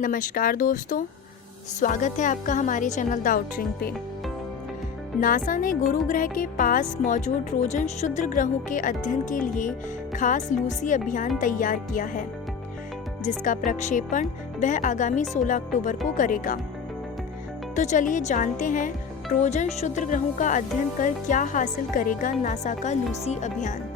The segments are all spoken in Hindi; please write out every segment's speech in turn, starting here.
नमस्कार दोस्तों, स्वागत है आपका हमारे चैनल द आउटरिंग पे। नासा ने गुरु ग्रह के पास मौजूद ट्रोजन क्षुद्र ग्रहों के अध्ययन के लिए खास लूसी अभियान तैयार किया है, जिसका प्रक्षेपण वह आगामी 16 अक्टूबर को करेगा। तो चलिए जानते हैं ट्रोजन क्षुद्र ग्रहों का अध्ययन कर क्या हासिल करेगा नासा का लूसी अभियान।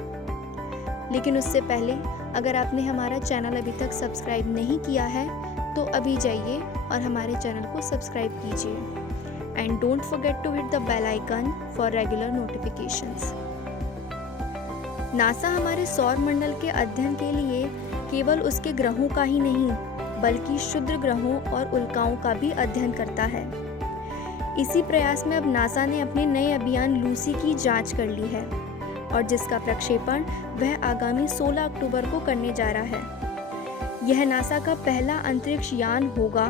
लेकिन उससे पहले अगर आपने हमारा चैनल अभी तक सब्सक्राइब नहीं किया है तो अभी जाइए और हमारे चैनल को सब्सक्राइब कीजिए and don't forget to hit the bell icon for regular notifications. NASA हमारे सौर मंडल के अध्ययन के लिए केवल उसके ग्रहों का ही नहीं बल्कि क्षुद्र ग्रहों और उल्काओं का भी अध्ययन करता है। इसी प्रयास में अब नासा ने अपने नए अभियान लूसी की जांच कर ली है और जिसका प्रक्षेपण वह आगामी 16 अक्टूबर को करने जा रहा है। यह नासा का पहला अंतरिक्ष यान होगा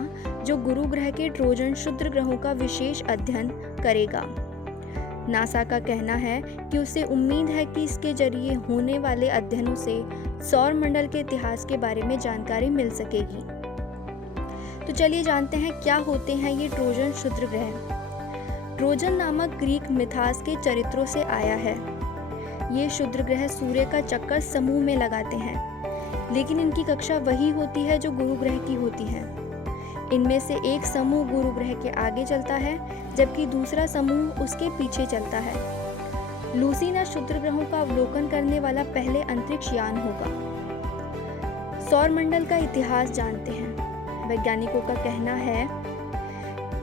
जो गुरु ग्रह के ट्रोजन क्षुद्र ग्रहों का विशेष अध्ययन करेगा। नासा का कहना है कि उसे उम्मीद है कि इसके जरिए होने वाले अध्ययनों से सौर मंडल के इतिहास के बारे में जानकारी मिल सकेगी। तो चलिए जानते हैं क्या होते हैं ये ट्रोजन क्षुद्र ग्रह। ट्रोजन नामक ग्रीक मिथास के चरित्रों से आया है। ये क्षुद्र ग्रह सूर्य का चक्कर समूह में लगाते हैं, लेकिन इनकी कक्षा वही होती है जो गुरु ग्रह की होती है। इनमें से एक समूह गुरु ग्रह के आगे चलता है जबकि दूसरा समूह उसके पीछे चलता है। लूसी न क्षुद्र ग्रहों का अवलोकन करने वाला पहले अंतरिक्ष यान होगा। सौर मंडल का इतिहास जानते हैं। वैज्ञानिकों का कहना है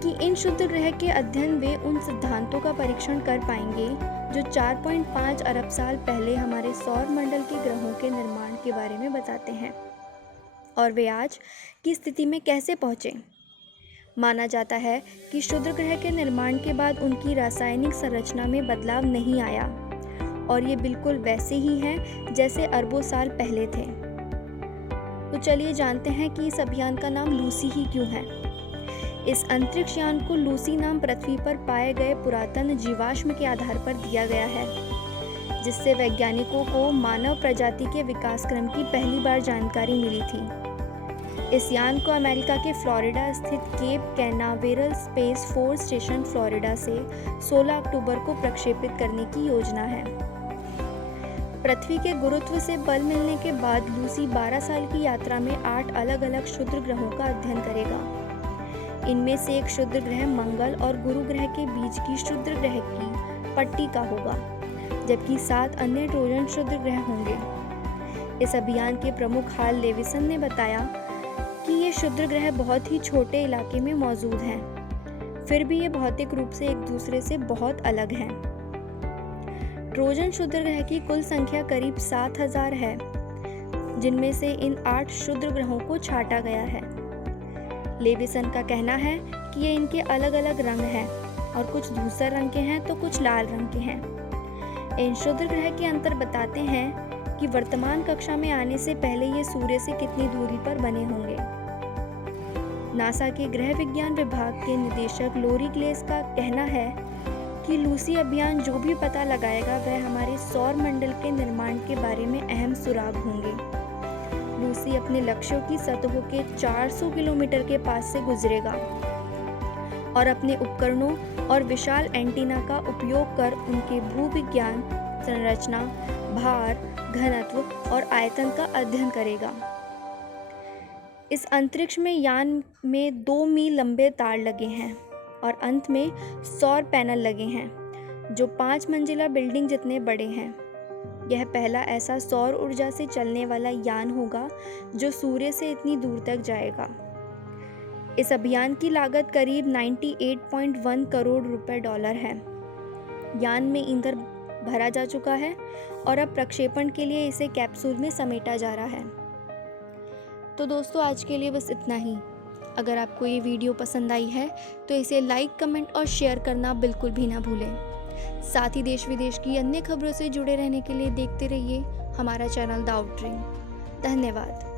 कि इन क्षुद्र ग्रह के अध्ययन वे उन सिद्धांतों का परीक्षण कर पाएंगे जो 4.5 अरब साल पहले हमारे सौर मंडल के ग्रहों के निर्माण के बारे में बताते हैं और वे आज की स्थिति में कैसे पहुँचे। माना जाता है कि क्षुद्र ग्रह के निर्माण के बाद उनकी रासायनिक संरचना में बदलाव नहीं आया और ये बिल्कुल वैसे ही हैं जैसे अरबों साल पहले थे। तो चलिए जानते हैं कि इस अभियान का नाम लूसी ही क्यों है। इस अंतरिक्ष यान को लूसी नाम पृथ्वी पर पाए गए पुरातन जीवाश्म के आधार पर दिया गया है, जिससे वैज्ञानिकों को मानव प्रजाति के विकास क्रम की पहली बार जानकारी मिली थी। इस यान को अमेरिका के फ्लोरिडा स्थित Cape Canaveral space force station Florida से 16 अक्टूबर को प्रक्षेपित करने की योजना है। पृथ्वी के गुरुत्व से बल मिलने के बाद लूसी 12 साल की यात्रा में 8 अलग अलग क्षुद्र ग्रहों का अध्ययन करेगा। इनमें से एक क्षुद्र ग्रह मंगल और गुरु ग्रह के बीच की क्षुद्र ग्रह की पट्टी का होगा, जबकि 7 अन्य ट्रोजन क्षुद्र ग्रह होंगे। इस अभियान के प्रमुख हाल लेविसन ने बताया कि ये क्षुद्र ग्रह बहुत ही छोटे इलाके में मौजूद हैं, फिर भी ये भौतिक रूप से एक दूसरे से बहुत अलग हैं। ट्रोजन क्षुद्र ग्रह की कुल संख्या करीब 7000 है, जिनमें से इन 8 क्षुद्र ग्रहों को छांटा गया है। लेविसन का कहना है कि ये इनके अलग अलग रंग हैं और कुछ धूसर रंग के हैं तो कुछ लाल रंग के हैं। इन क्षुद्र ग्रह के अंतर बताते हैं कि वर्तमान कक्षा में आने से पहले ये सूर्य से कितनी दूरी पर बने होंगे। नासा के गृह विज्ञान विभाग के निदेशक लोरी ग्लेस का कहना है कि लूसी अभियान जो भी पता लगाएगा वह हमारे सौर मंडल के निर्माण के बारे में अहम सुराग होंगे। लूसी अपने लक्ष्यों की सतहों के 400 किलोमीटर के पास से गुजरेगा और अपने उपकरणों और विशाल एंटीना का उपयोग कर उनके भूविज्ञान, संरचना, भार, घनत्व और आयतन का अध्ययन करेगा। इस अंतरिक्ष में यान में 2 मील लंबे तार लगे हैं और अंत में सौर पैनल लगे हैं जो 5 मंजिला बिल्डिंग जितने बड़े हैं। यह पहला ऐसा सौर ऊर्जा से चलने वाला यान होगा जो सूर्य से इतनी दूर तक जाएगा। इस अभियान की लागत करीब 98.1 करोड़ रुपए डॉलर है। यान में ईंधन भरा जा चुका है और अब प्रक्षेपण के लिए इसे कैप्सूल में समेटा जा रहा है। तो दोस्तों आज के लिए बस इतना ही। अगर आपको ये वीडियो पसंद आई है तो इसे लाइक, कमेंट और शेयर करना बिल्कुल भी ना भूलें। साथ ही देश विदेश की अन्य खबरों से जुड़े रहने के लिए देखते रहिए हमारा चैनल द आउटरिंग। धन्यवाद।